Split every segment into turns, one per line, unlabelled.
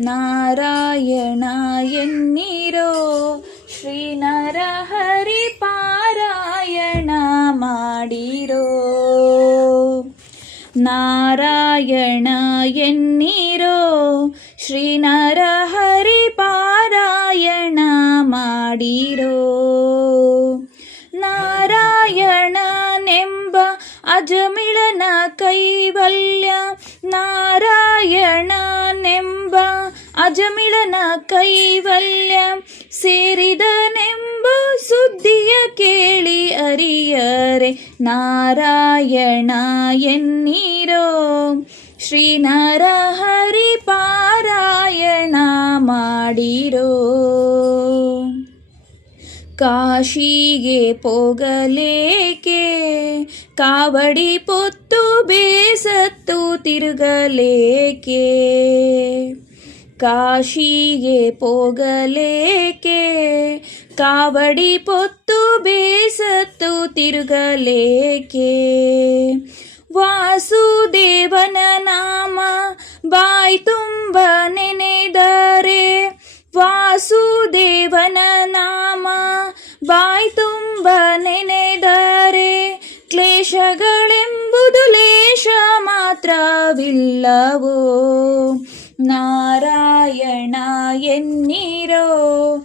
ನಾರಾಯಣ ಎನ್ನಿರೋ? ಶ್ರೀ ನರಹರಿ ಪಾರಾಯಣ ಮಾಡಿರೋ? ನಾರಾಯಣ ಎನ್ನಿರೋ? ಶ್ರೀ ನರಹರಿ ಪಾರಾಯಣ ಮಾಡಿರೋ? ನಾರಾಯಣನೆಂಬ ಅಜಮಿಳನ ಕೈವಲ್ಯ ನಾರಾಯಣನೆಂಬ ಅಜಮಿಳನ ಕೈವಲ್ಯ ಸೇರಿದನೆಂಬ ಸುದ್ದಿಯ ಕೇಳಿ ಅರಿಯರೆ ನಾರಾಯಣ ಎನ್ನಿರೋ. ಶ್ರೀ ನರಹರಿ ಪಾರಾಯಣ ಮಾಡಿರೋ. ಕಾಶಿಗೆ ಪೋಗಲೇಕೆ, ಕಾವಡಿ ಪೊತ್ತು ಬೇಸತ್ತು ತಿರುಗಲೇಕೆ. ಕಾಶಿಗೆ ಪೋಗಲೇಕೆ? ಕಾವಡಿ ಪೊತ್ತು ಬೇಸತ್ತು ತಿರುಗಲೇಕೆ? ವಾಸುದೇವನ ನಾಮ ಬಾಯ್ ತುಂಬ ನೆನೆದರೆ? ವಾಸುದೇವನ ನಾಮ ಬಾಯ್ ತುಂಬ ನೆನೆದರೆ? ಕ್ಲೇಶಗಳೆಂಬುದು ಲೇಷ ಮಾತ್ರವಿಲ್ಲವೋ? ನಾರಾಯಣ ಎನ್ನಿರೋ?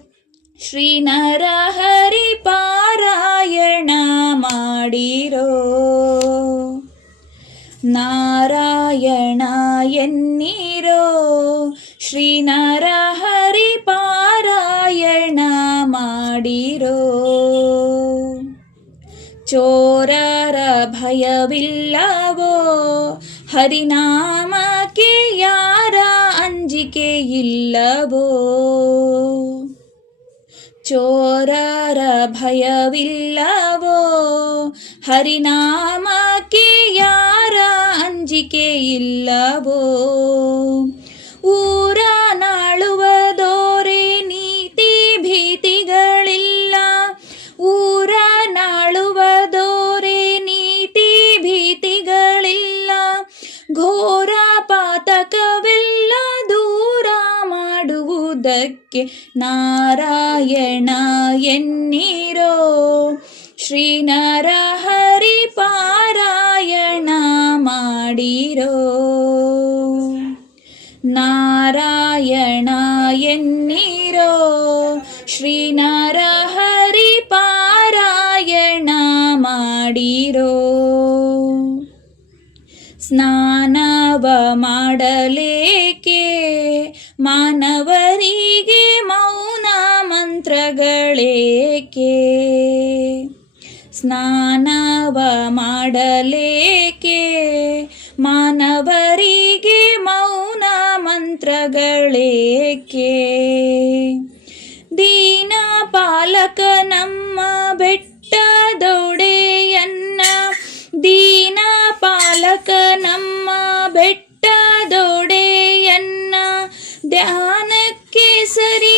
ಶ್ರೀ ನರಹರಿ ಪಾರಾಯಣ ಮಾಡಿರೋ? ನಾರಾಯಣ ಎನ್ನಿರೋ? ಶ್ರೀ ನರಹರಿ ಪಾರಾಯಣ ಮಾಡಿರೋ? ಚೋರರ ಭಯವಿಲ್ಲವೋ? ಹರಿನಾಮಕ್ಕೆ ಯಾರ ಅಂಜಿಕೆ ಇಲ್ಲವೋ? ಚೋರರ ಭಯವಿಲ್ಲವೋ? ಹರಿನಾಮಕ್ಕೆ ಯಾರ ಅಂಜಿಕೆ ಇಲ್ಲವೋ? ಊರ ನಾಳುವದೋರೆ ನೀತಿ ಭೀತಿಗಳಿಲ್ಲ. ಊರ ಮಾಡುವುದಕ್ಕೆ ನಾರಾಯಣ ಎನ್ನಿರೋ? ಶ್ರೀ ನರಹರಿ ಪಾರಾಯಣ ಮಾಡಿರೋ? ನಾರಾಯಣ ಎನ್ನಿರೋ? ಶ್ರೀ ನರಹರಿ ಪಾರಾಯಣ ಮಾಡಿರೋ? ಸ್ನಾನವ ಮಾಡಲೇಕೆ? ಮಾನವರಿಗೆ ಮೌನ ಮಂತ್ರಗಳೇಕೆ? ಸ್ನಾನವ ಮಾಡಲೇಕೆ? ಮಾನವರಿಗೆ ಮೌನ ಮಂತ್ರಗಳೇಕೆ? ದೀನ ಪಾಲಕ ನಮ್ಮ ಬೆಟ್ಟದೊಡೆಯನ್ನ ದೀನ ಪಾಲಕ ನಮ್ಮ ಬೆಟ್ಟದೊಡೆಯನ್ನ ಧ್ಯಾನಕ್ಕೆ ಸರಿ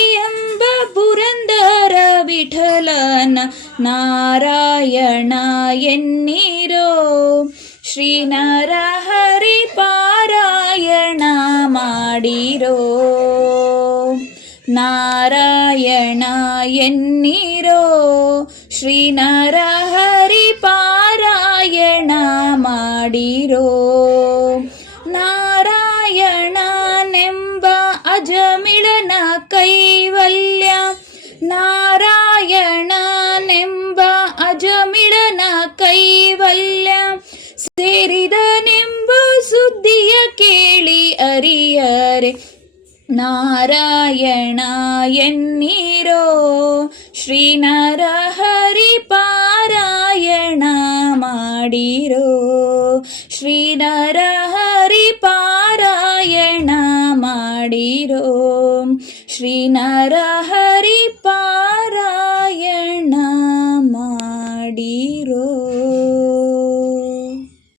ನಾರಾಯಣ ಎನ್ನಿರೋ? ಶ್ರೀ ನರಹರಿ ಪಾರಾಯಣ ಮಾಡಿರೋ? ನಾರಾಯಣ ಎನ್ನಿರೋ? ಶ್ರೀ ನರಹರಿ ಪಾರಾಯಣ ಮಾಡಿರೋ? ಅರಿಯರೆ ನಾರಾಯಣ ಎನ್ನಿರೋ ಶ್ರೀ ನರಹರಿ ಪಾರಾಯಣ ಮಾಡಿರೋ ಶ್ರೀ ನರಹರಿ ಪಾರಾಯಣ ಮಾಡಿರೋ ಶ್ರೀ ನರಹರಿ